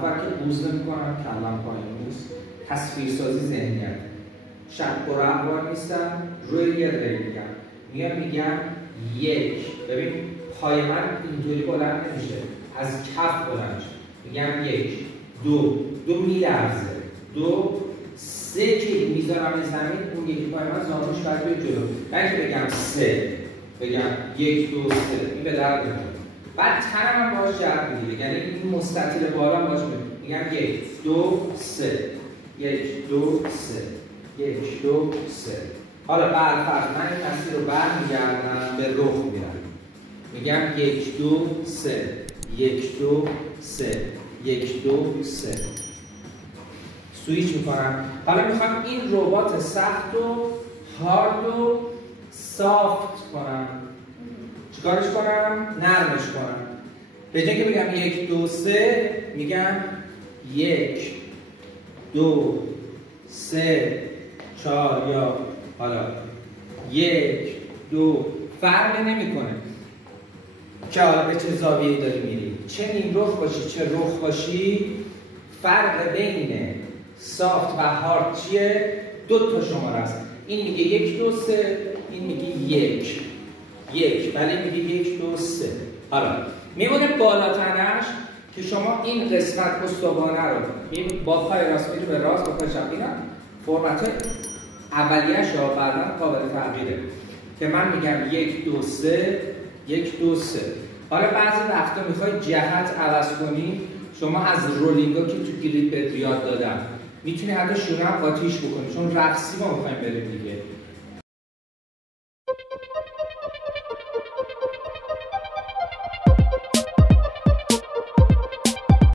اول که بوز نمی‌کنم، کلم پایین نیست، تصویرسازی ذهنیت. شک و رهبار نیستم، روی یه ری میگم یک. ببین پای من اینطوری بلند نمیشه، از کف بلند میشه. میگم یک، دو میلرزه، دو، سه که میذارم زمین، اون یکی پای من زانوش باید بیاد جلو. نه که بگم سه، بگم یک، دو، سه، این به درد نمیخوره. بعد تنم هم باهاش جهت میگیره، یعنی این مستطیل بالا باهاش میگم یک، دو، سه، یک، دو، سه، یک، دو، سه. حالا برفرض من این مسیر رو برمیگردم به رخ میرم، میگم یک، دو، سه، یک، دو، سه، یک، دو، سه. سویچ میکنم. حالا میخوام این ربات سخت و هارد و سافت کنم. چیکارش کنم؟ نرمش کنم. به جای که بگم یک، دو، سه، میگم یک، دو، سه، چهار، یا حالا یک، دو، فرق نمیکنه که حالا به چه زاویه‌ای داری میری، چه نیم رخ باشی چه رخ باشی. فرق بین سافت و هارد چیه؟ دو تا شماره است. این میگه یک، دو، سه، این میگه یک، ولی میگه یک، دو، سه. حالا میمونه بالاترش که شما این قسمت استوانه رو با پای راست میری به راست، با پای چپ میرم. فرمت اولیه‌اش یا بعداً قابل تغییره که من میگم یک، دو، سه، یک، دو، سه. حالا بعضی وقتا میخوای جهت عوض کنی، شما از رولینگا که تو کلیپ بهت یاد دادم میتونی حتی شونه هم آتیش بکنی، چون رقصی ما میخوایم بریم دیگه.